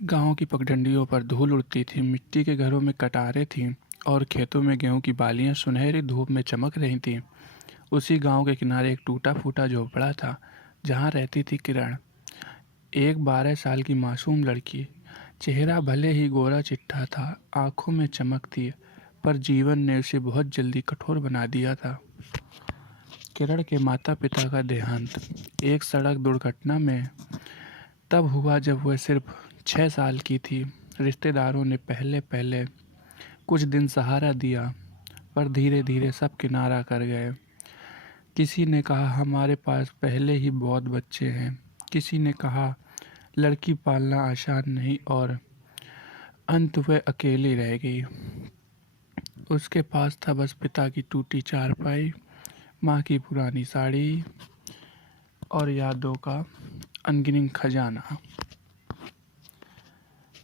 गांव की पगडंडियों पर धूल उड़ती थी, मिट्टी के घरों में कटारें थीं और खेतों में गेहूं की बालियां सुनहरी धूप में चमक रही थीं। उसी गांव के किनारे एक टूटा फूटा झोपड़ा था, जहां रहती थी किरण, एक 12 साल की मासूम लड़की। चेहरा भले ही गोरा चिट्ठा था, आंखों में चमक थी, पर जीवन ने उसे बहुत जल्दी कठोर बना दिया था। किरण के माता पिता का देहांत एक सड़क दुर्घटना में तब हुआ जब वह सिर्फ 6 साल की थी। रिश्तेदारों ने पहले पहले कुछ दिन सहारा दिया, पर धीरे धीरे सब किनारा कर गए। किसी ने कहा हमारे पास पहले ही बहुत बच्चे हैं, किसी ने कहा लड़की पालना आसान नहीं, और अंत वह अकेली रह गई। उसके पास था बस पिता की टूटी चारपाई, माँ की पुरानी साड़ी और यादों का अनगिनत खजाना।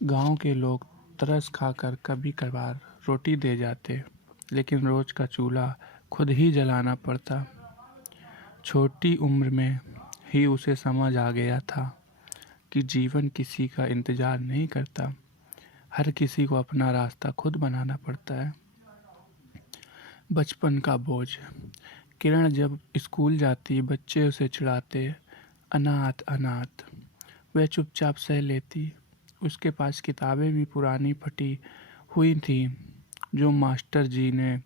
गांव के लोग तरस खाकर कभी कभार रोटी दे जाते, लेकिन रोज का चूल्हा खुद ही जलाना पड़ता। छोटी उम्र में ही उसे समझ आ गया था कि जीवन किसी का इंतजार नहीं करता, हर किसी को अपना रास्ता खुद बनाना पड़ता है। बचपन का बोझ। किरण जब स्कूल जाती, बच्चे उसे चिढ़ाते, अनाथ अनाथ। वह चुपचाप सह लेती। उसके पास किताबें भी पुरानी फटी हुई थीं, जो मास्टर जी ने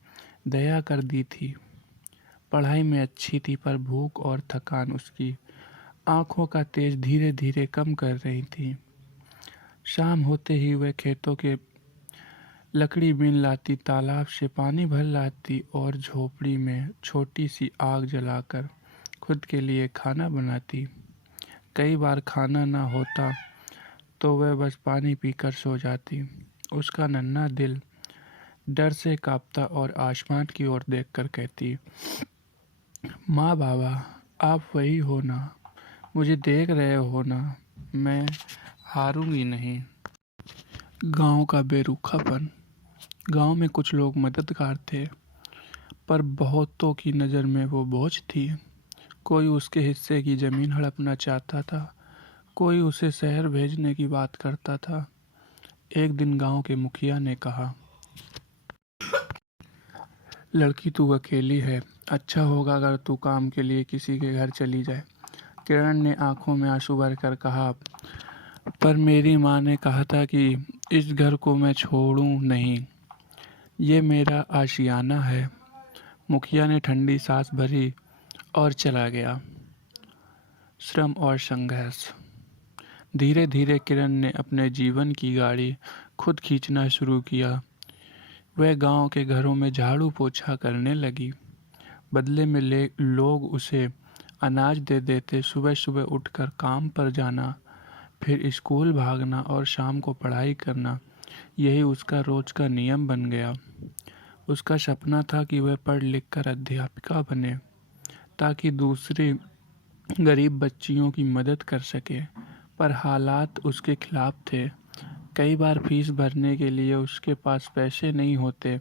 दया कर दी थी। पढ़ाई में अच्छी थी, पर भूख और थकान उसकी आंखों का तेज धीरे धीरे कम कर रही थी। शाम होते ही वह खेतों के लकड़ी बीन लाती, तालाब से पानी भर लाती और झोपड़ी में छोटी सी आग जलाकर खुद के लिए खाना बनाती। कई बार खाना ना होता तो वह बस पानी पीकर सो जाती। उसका नन्हा दिल डर से कांपता और आसमान की ओर देखकर कहती, माँ बाबा, आप वही हो ना, मुझे देख रहे हो ना, मैं हारूंगी नहीं। गांव का बेरुखापन। गांव में कुछ लोग मददगार थे, पर बहुतों की नज़र में वो बोझ थी। कोई उसके हिस्से की ज़मीन हड़पना चाहता था, कोई उसे शहर भेजने की बात करता था। एक दिन गांव के मुखिया ने कहा, लड़की तू अकेली है, अच्छा होगा अगर तू काम के लिए किसी के घर चली जाए। किरण ने आंखों में आंसू भरकर कहा, पर मेरी माँ ने कहा था कि इस घर को मैं छोड़ूं नहीं, ये मेरा आशियाना है। मुखिया ने ठंडी सांस भरी और चला गया। श्रम और संघर्ष। धीरे धीरे किरण ने अपने जीवन की गाड़ी खुद खींचना शुरू किया। वह गांव के घरों में झाड़ू पोछा करने लगी। बदले में लोग उसे अनाज दे देते। सुबह सुबह उठकर काम पर जाना, फिर स्कूल भागना और शाम को पढ़ाई करना, यही उसका रोज का नियम बन गया। उसका सपना था कि वह पढ़ लिख कर अध्यापिका बने, ताकि दूसरी गरीब बच्चियों की मदद कर सके, पर हालात उसके खिलाफ थे। कई बार फीस भरने के लिए उसके पास पैसे नहीं होते।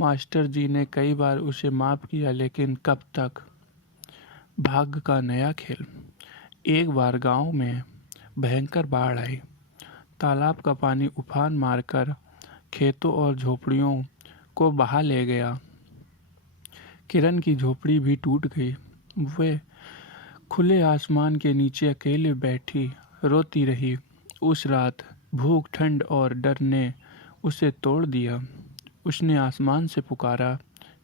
मास्टर जी ने कई बार उसे माफ़ किया, लेकिन कब तक। भाग्य का नया खेल। एक बार गांव में भयंकर बाढ़ आई। तालाब का पानी उफान मारकर खेतों और झोपड़ियों को बहा ले गया। किरण की झोपड़ी भी टूट गई। वह खुले आसमान के नीचे अकेले बैठी रोती रही। उस रात भूख, ठंड और डर ने उसे तोड़ दिया। उसने आसमान से पुकारा,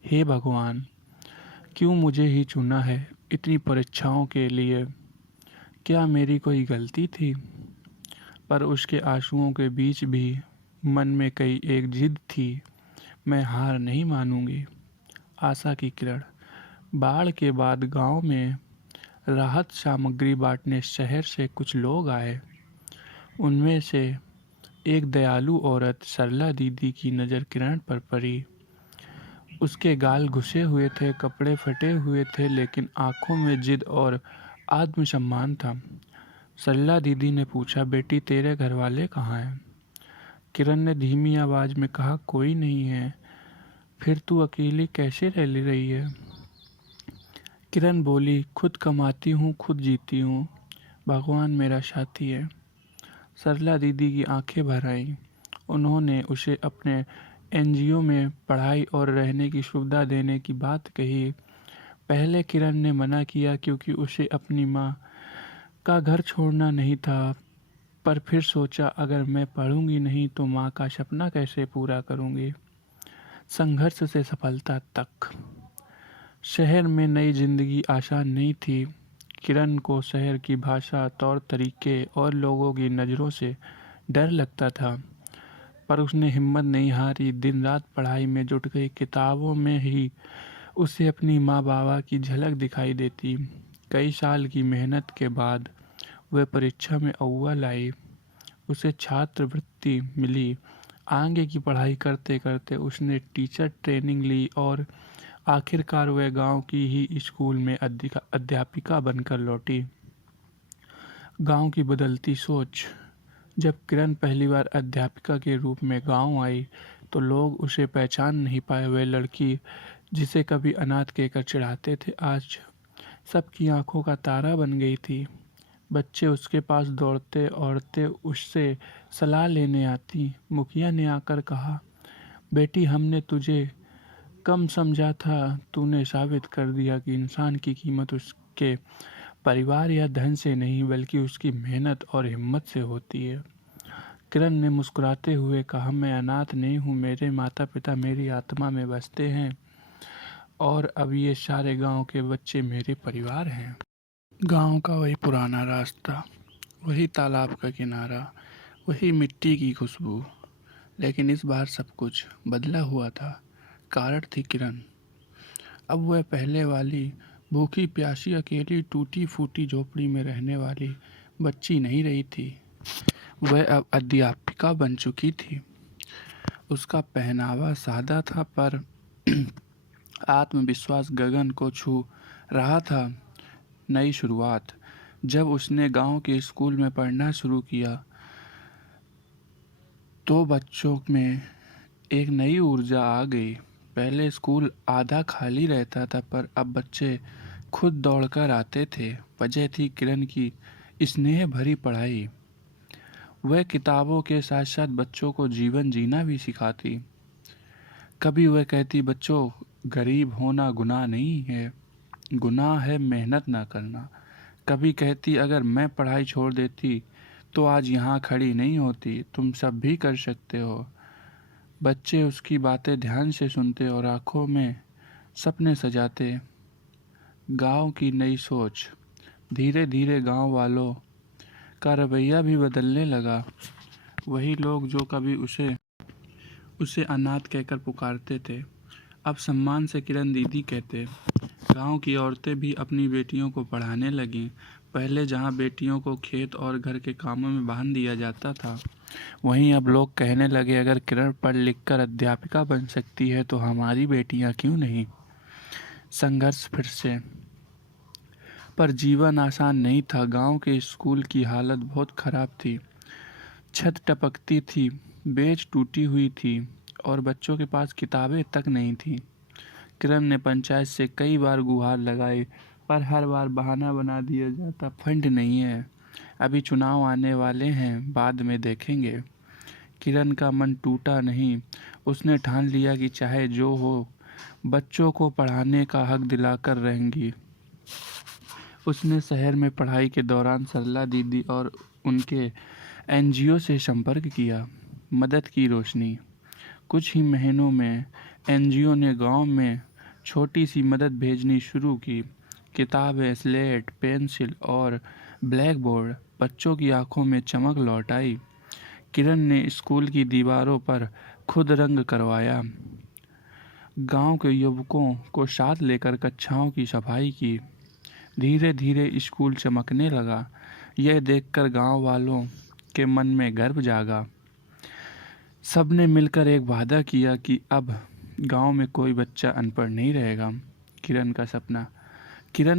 हे भगवान, क्यों मुझे ही चुना है इतनी परीक्षाओं के लिए? क्या मेरी कोई गलती थी? पर उसके आंसुओं के बीच भी मन में कई एक जिद थी, मैं हार नहीं मानूंगी। आशा की किरण। बाढ़ के बाद गांव में राहत सामग्री बांटने शहर से कुछ लोग आए। उनमें से एक दयालु औरत सरला दीदी की नज़र किरण पर पड़ी। उसके गाल घुसे हुए थे, कपड़े फटे हुए थे, लेकिन आंखों में जिद और आत्मसम्मान था। सरला दीदी ने पूछा, बेटी तेरे घर वाले कहाँ हैं? किरण ने धीमी आवाज में कहा, कोई नहीं है। फिर तू अकेली कैसे रह ले रही है? किरण बोली, खुद कमाती हूँ, खुद जीती हूँ, भगवान मेरा साथी है। सरला दीदी की आंखें भर आईं। उन्होंने उसे अपने एनजीओ में पढ़ाई और रहने की सुविधा देने की बात कही। पहले किरण ने मना किया क्योंकि उसे अपनी माँ का घर छोड़ना नहीं था, पर फिर सोचा अगर मैं पढ़ूंगी नहीं तो माँ का सपना कैसे पूरा करूंगी। संघर्ष से सफलता तक। शहर में नई जिंदगी आसान नहीं थी। किरण को शहर की भाषा, तौर तरीके और लोगों की नज़रों से डर लगता था, पर उसने हिम्मत नहीं हारी। दिन रात पढ़ाई में जुट गई। किताबों में ही उसे अपनी माँ बाबा की झलक दिखाई देती। कई साल की मेहनत के बाद वह परीक्षा में अव्वल आई। उसे छात्रवृत्ति मिली। आगे की पढ़ाई करते करते उसने टीचर ट्रेनिंग ली और आखिरकार वह गांव की ही स्कूल में अध्यापिका बनकर लौटी। गांव की बदलती सोच। जब किरण पहली बार अध्यापिका के रूप में गांव आई तो लोग उसे पहचान नहीं पाए। वह लड़की जिसे कभी अनाथ कहकर चिढ़ाते थे आज सबकी आंखों का तारा बन गई थी। बच्चे उसके पास दौड़ते, औरतें उससे सलाह लेने आती। मुखिया ने आकर कहा, बेटी हमने तुझे कम समझा था, तूने साबित कर दिया कि इंसान की कीमत उसके परिवार या धन से नहीं बल्कि उसकी मेहनत और हिम्मत से होती है। किरण ने मुस्कुराते हुए कहा, मैं अनाथ नहीं हूँ, मेरे माता पिता मेरी आत्मा में बसते हैं और अब ये सारे गांव के बच्चे मेरे परिवार हैं। गांव का वही पुराना रास्ता, वही तालाब का किनारा, वही मिट्टी की खुशबू, लेकिन इस बार सब कुछ बदला हुआ था। कारण थी किरण। अब वह पहले वाली भूखी प्यासी अकेली टूटी फूटी झोपड़ी में रहने वाली बच्ची नहीं रही थी। वह अब अध्यापिका बन चुकी थी। उसका पहनावा सादा था पर आत्मविश्वास गगन को छू रहा था। नई शुरुआत। जब उसने गांव के स्कूल में पढ़ना शुरू किया तो बच्चों में एक नई ऊर्जा आ गई। पहले स्कूल आधा खाली रहता था पर अब बच्चे खुद दौड़कर आते थे। वजह थी किरण की स्नेह भरी पढ़ाई। वह किताबों के साथ साथ बच्चों को जीवन जीना भी सिखाती। कभी वह कहती, बच्चों गरीब होना गुनाह नहीं है, गुनाह है मेहनत ना करना। कभी कहती, अगर मैं पढ़ाई छोड़ देती तो आज यहाँ खड़ी नहीं होती, तुम सब भी कर सकते हो। बच्चे उसकी बातें ध्यान से सुनते और आंखों में सपने सजाते। गांव की नई सोच। धीरे धीरे गांव वालों का रवैया भी बदलने लगा। वही लोग जो कभी उसे अनाथ कहकर पुकारते थे अब सम्मान से किरण दीदी कहते। गांव की औरतें भी अपनी बेटियों को पढ़ाने लगीं। पहले जहां बेटियों को खेत और घर के कामों में बांध दिया जाता था, वहीं अब लोग कहने लगे, अगर किरण पढ़ लिख कर अध्यापिका बन सकती है तो हमारी बेटियां क्यों नहीं। संघर्ष फिर से। पर जीवन आसान नहीं था। गांव के स्कूल की हालत बहुत खराब थी। छत टपकती थी, बेंच टूटी हुई थी और बच्चों के पास किताबें तक नहीं थी। किरण ने पंचायत से कई बार गुहार लगाई पर हर बार बहाना बना दिया जाता, फंड नहीं है, अभी चुनाव आने वाले हैं, बाद में देखेंगे। किरण का मन टूटा नहीं। उसने ठान लिया कि चाहे जो हो, बच्चों को पढ़ाने का हक दिलाकर रहेंगी। उसने शहर में पढ़ाई के दौरान सरला दीदी और उनके एनजीओ से संपर्क किया। मदद की रोशनी। कुछ ही महीनों में एनजीओ ने गांव में छोटी सी मदद भेजनी शुरू की। किताबें, स्लेट, पेंसिल और ब्लैक बोर्ड। बच्चों की आंखों में चमक लौट आई। किरण ने स्कूल की दीवारों पर खुद रंग करवाया। गांव के युवकों को साथ लेकर कक्षाओं की सफाई की। धीरे धीरे स्कूल चमकने लगा। यह देखकर गांव वालों के मन में गर्व जागा। सबने मिलकर एक वादा किया कि अब गांव में कोई बच्चा अनपढ़ नहीं रहेगा। किरण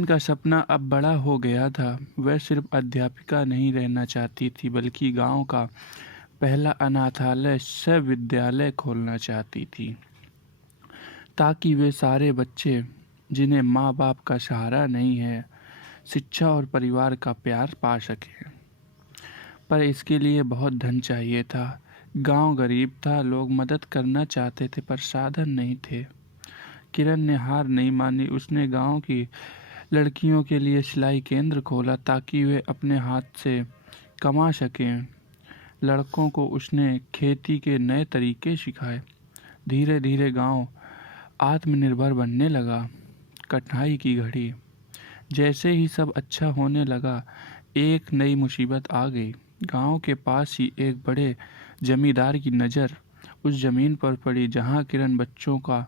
का सपना अब बड़ा हो गया था। वह सिर्फ अध्यापिका नहीं रहना चाहती थी बल्कि गांव का पहला अनाथालय सह विद्यालय खोलना चाहती थी, ताकि वे सारे बच्चे जिन्हें माँ बाप का सहारा नहीं है, शिक्षा और परिवार का प्यार पा सकें। पर इसके लिए बहुत धन चाहिए था। गांव गरीब था, लोग मदद करना चाहते थे पर साधन नहीं थे। किरण ने हार नहीं मानी। उसने गांव की लड़कियों के लिए सिलाई केंद्र खोला ताकि वे अपने हाथ से कमा सकें। लड़कों को उसने खेती के नए तरीके सिखाए। धीरे धीरे गांव आत्मनिर्भर बनने लगा। कठिनाई की घड़ी। जैसे ही सब अच्छा होने लगा, एक नई मुसीबत आ गई। गांव के पास ही एक बड़े जमींदार की नज़र उस जमीन पर पड़ी जहां किरण बच्चों का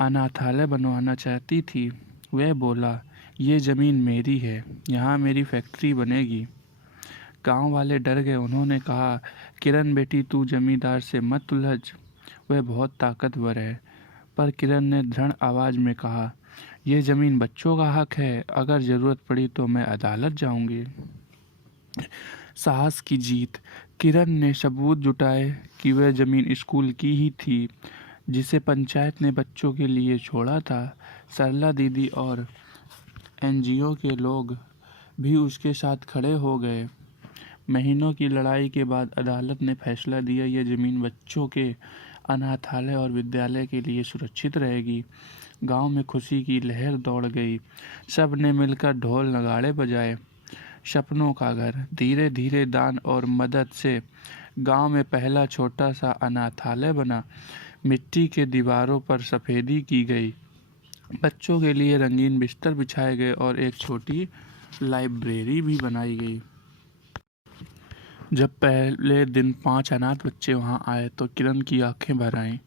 अनाथालय बनवाना चाहती थी। वह बोला, ये ज़मीन मेरी है, यहाँ मेरी फैक्ट्री बनेगी। गांव वाले डर गए। उन्होंने कहा, किरण बेटी, तू जमींदार से मत उलझ, वह बहुत ताकतवर है। पर किरण ने दृढ़ आवाज़ में कहा, यह ज़मीन बच्चों का हक है, अगर ज़रूरत पड़ी तो मैं अदालत जाऊंगी। साहस की जीत। किरण ने सबूत जुटाए कि वह ज़मीन स्कूल की ही थी जिसे पंचायत ने बच्चों के लिए छोड़ा था। सरला दीदी और एनजीओ के लोग भी उसके साथ खड़े हो गए। महीनों की लड़ाई के बाद अदालत ने फैसला दिया, यह ज़मीन बच्चों के अनाथालय और विद्यालय के लिए सुरक्षित रहेगी। गांव में खुशी की लहर दौड़ गई। सब ने मिलकर ढोल नगाड़े बजाए। सपनों का घर। धीरे धीरे दान और मदद से गांव में पहला छोटा सा अनाथालय बना। मिट्टी के दीवारों पर सफ़ेदी की गई। बच्चों के लिए रंगीन बिस्तर बिछाए गए और एक छोटी लाइब्रेरी भी बनाई गई। जब पहले दिन 5 अनाथ बच्चे वहां आए तो किरण की आंखें भर आईं।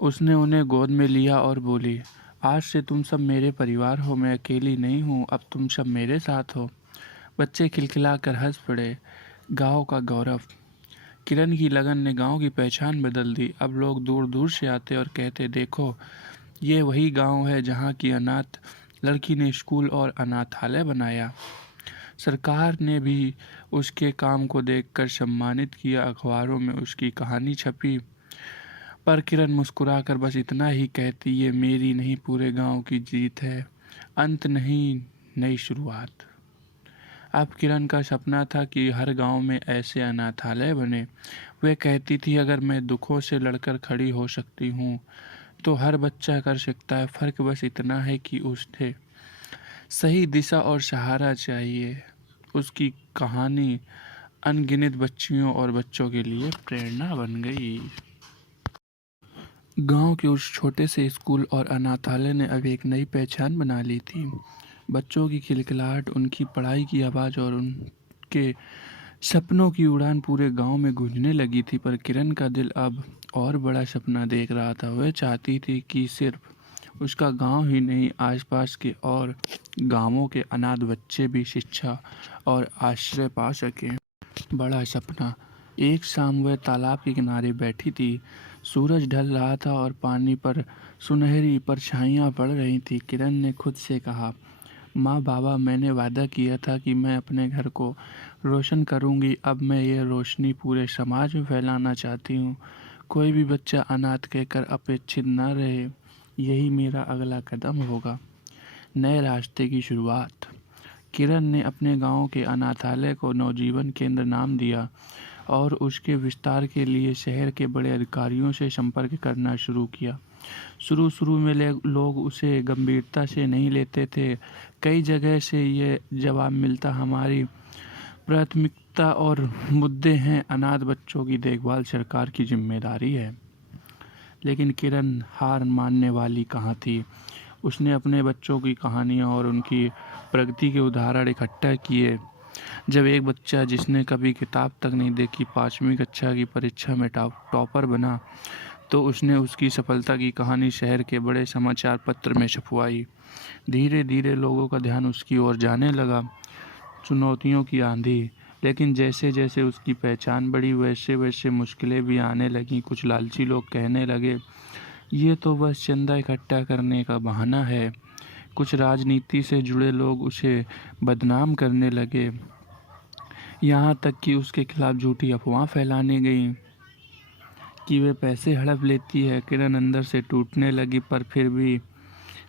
उसने उन्हें गोद में लिया और बोली, आज से तुम सब मेरे परिवार हो, मैं अकेली नहीं हूँ, अब तुम सब मेरे साथ हो। बच्चे खिलखिलाकर हंस पड़े। गांव का गौरव। किरण की लगन ने गांव की पहचान बदल दी। अब लोग दूर दूर से आते और कहते, देखो, ये वही गांव है जहाँ की अनाथ लड़की ने स्कूल और अनाथालय बनाया। सरकार ने भी उसके काम को देखकर सम्मानित किया। अखबारों में उसकी कहानी छपी। पर किरण मुस्कुराकर बस इतना ही कहती, ये मेरी नहीं, पूरे गांव की जीत है। अंत नहीं, नई शुरुआत। अब किरण का सपना था कि हर गांव में ऐसे अनाथालय बने। वह कहती थी, अगर मैं दुखों से लड़कर खड़ी हो सकती हूँ तो हर बच्चा कर सकता है। फ़र्क बस इतना है कि उसे सही दिशा और सहारा चाहिए। उसकी कहानी अनगिनत बच्चियों और बच्चों के लिए प्रेरणा बन गई। गांव के उस छोटे से स्कूल और अनाथालय ने अब एक नई पहचान बना ली थी। बच्चों की खिलखिलाहट, उनकी पढ़ाई की आवाज़ और उनके सपनों की उड़ान पूरे गांव में गूंजने लगी थी। पर किरण का दिल अब और बड़ा सपना देख रहा था। वह चाहती थी कि सिर्फ उसका गांव ही नहीं, आसपास के और गांवों के अनाथ बच्चे भी शिक्षा और आश्रय पा सकें। बड़ा सपना। एक शाम वह तालाब के किनारे बैठी थी। सूरज ढल रहा था और पानी पर सुनहरी परछाइयाँ पड़ रही थी। किरण ने खुद से कहा, माँ बाबा, मैंने वादा किया था कि मैं अपने घर को रोशन करूँगी। अब मैं ये रोशनी पूरे समाज में फैलाना चाहती हूँ। कोई भी बच्चा अनाथ कहकर अपेक्षित न रहे। यही मेरा अगला कदम होगा। नए रास्ते की शुरुआत। किरण ने अपने गांव के अनाथालय को नवजीवन केंद्र नाम दिया और उसके विस्तार के लिए शहर के बड़े अधिकारियों से संपर्क करना शुरू किया। शुरू में लोग उसे गंभीरता से नहीं लेते थे। कई जगह से ये जवाब मिलता, हमारी प्राथमिकता और मुद्दे हैं, अनाथ बच्चों की देखभाल सरकार की जिम्मेदारी है। लेकिन किरण हार मानने वाली कहाँ थी। उसने अपने बच्चों की कहानियाँ और उनकी प्रगति के उदाहरण इकट्ठा किए। जब एक बच्चा जिसने कभी किताब तक नहीं देखी 5वीं कक्षा की परीक्षा में टॉपर बना तो उसने उसकी सफलता की कहानी शहर के बड़े समाचार पत्र में छपवाई। धीरे धीरे लोगों का ध्यान उसकी ओर जाने लगा। चुनौतियों की आंधी। लेकिन जैसे जैसे उसकी पहचान बढ़ी वैसे वैसे मुश्किलें भी आने लगीं। कुछ लालची लोग कहने लगे, ये तो बस चंदा इकट्ठा करने का बहाना है। कुछ राजनीति से जुड़े लोग उसे बदनाम करने लगे। यहाँ तक कि उसके खिलाफ झूठी अफवाह फैलाने गई कि वे पैसे हड़प लेती है। किरण अंदर से टूटने लगी, पर फिर भी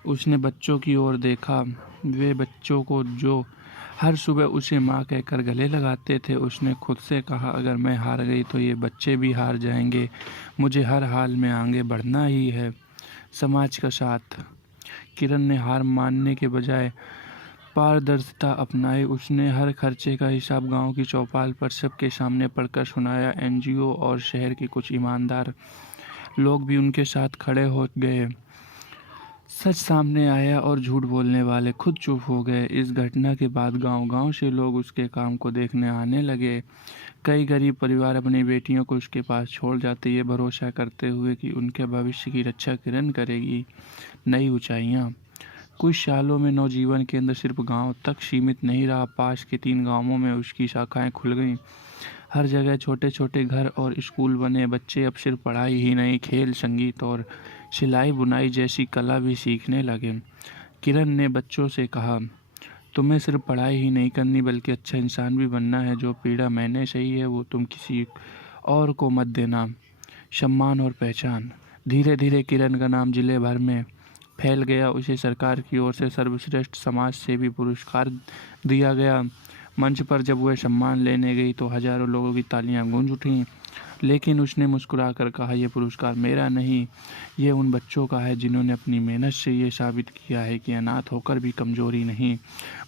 उसने बच्चों की ओर देखा। वे बच्चों को जो हर सुबह उसे माँ कहकर गले लगाते थे। उसने खुद से कहा, अगर मैं हार गई तो ये बच्चे भी हार जाएंगे। मुझे हर हाल में आगे बढ़ना ही है। समाज का साथ। किरण ने हार मानने के बजाय पारदर्शिता अपनाई। उसने हर खर्चे का हिसाब गांव की चौपाल पर सबके सामने पढ़कर सुनाया। एनजीओ और शहर के कुछ ईमानदार लोग भी उनके साथ खड़े हो गए। सच सामने आया और झूठ बोलने वाले खुद चुप हो गए। इस घटना के बाद गांव-गांव से लोग उसके काम को देखने आने लगे। कई गरीब परिवार अपनी बेटियों को उसके पास छोड़ जाते, ये भरोसा करते हुए कि उनके भविष्य की रक्षा किरण करेगी। नई ऊंचाइयां। कुछ सालों में नवजीवन केंद्र सिर्फ गांव तक सीमित नहीं रहा। पास के 3 गांवों में उसकी शाखाएं खुल गईं। हर जगह छोटे छोटे घर और स्कूल बने। बच्चे अब सिर्फ पढ़ाई ही नहीं, खेल, संगीत और सिलाई बुनाई जैसी कला भी सीखने लगे। किरण ने बच्चों से कहा, तुम्हें सिर्फ पढ़ाई ही नहीं करनी बल्कि अच्छा इंसान भी बनना है। जो पीड़ा मैंने सही है वो तुम किसी और को मत देना। सम्मान और पहचान। धीरे धीरे किरण का नाम जिले भर में फैल गया। उसे सरकार की ओर से सर्वश्रेष्ठ समाज सेवी पुरस्कार दिया गया। मंच पर जब वह सम्मान लेने गई तो हजारों लोगों की तालियां गूंज उठीं। लेकिन उसने मुस्कुराकर कहा, यह पुरस्कार मेरा नहीं, ये उन बच्चों का है जिन्होंने अपनी मेहनत से ये साबित किया है कि अनाथ होकर भी कमजोरी नहीं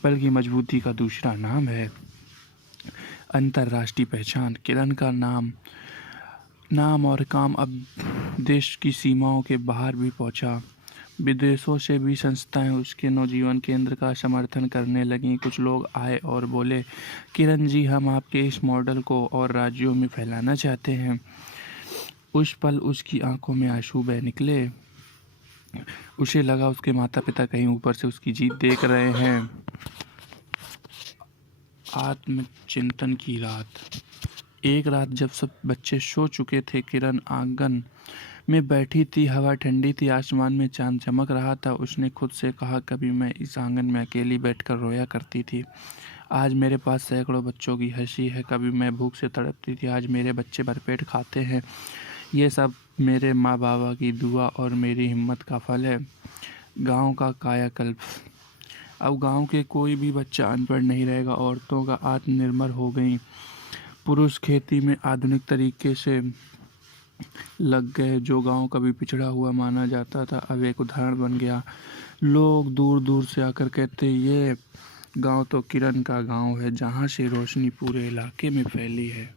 बल्कि मजबूती का दूसरा नाम है। अंतर्राष्ट्रीय पहचान। किरण का नाम और काम अब देश की सीमाओं के बाहर भी पहुंचा। विदेशों से भी संस्थाएं उसके नवजीवन केंद्र का समर्थन करने लगीं। कुछ लोग आए और बोले, किरण जी, हम आपके इस मॉडल को और राज्यों में फैलाना चाहते हैं। उस पल उसकी आंखों में आंसू बह निकले। उसे लगा उसके माता पिता कहीं ऊपर से उसकी जीत देख रहे हैं। आत्मचिंतन की रात। एक रात जब सब बच्चे सो चुके थे, किरण आंगन में बैठी थी। हवा ठंडी थी, आसमान में चांद चमक रहा था। उसने खुद से कहा, कभी मैं इस आंगन में अकेली बैठकर रोया करती थी, आज मेरे पास सैकड़ों बच्चों की हंसी है। कभी मैं भूख से तड़पती थी, आज मेरे बच्चे भरपेट खाते हैं। ये सब मेरे माँ बाबा की दुआ और मेरी हिम्मत का फल है। गांव का कायाकल्प। अब गांव के कोई भी बच्चा अनपढ़ नहीं रहेगा। औरतों का आत्मनिर्भर हो गई। पुरुष खेती में आधुनिक तरीके से लग गए। जो गांव कभी पिछड़ा हुआ माना जाता था अब एक उदाहरण बन गया। लोग दूर दूर से आकर कहते, ये गांव तो किरण का गांव है, जहां से रोशनी पूरे इलाके में फैली है।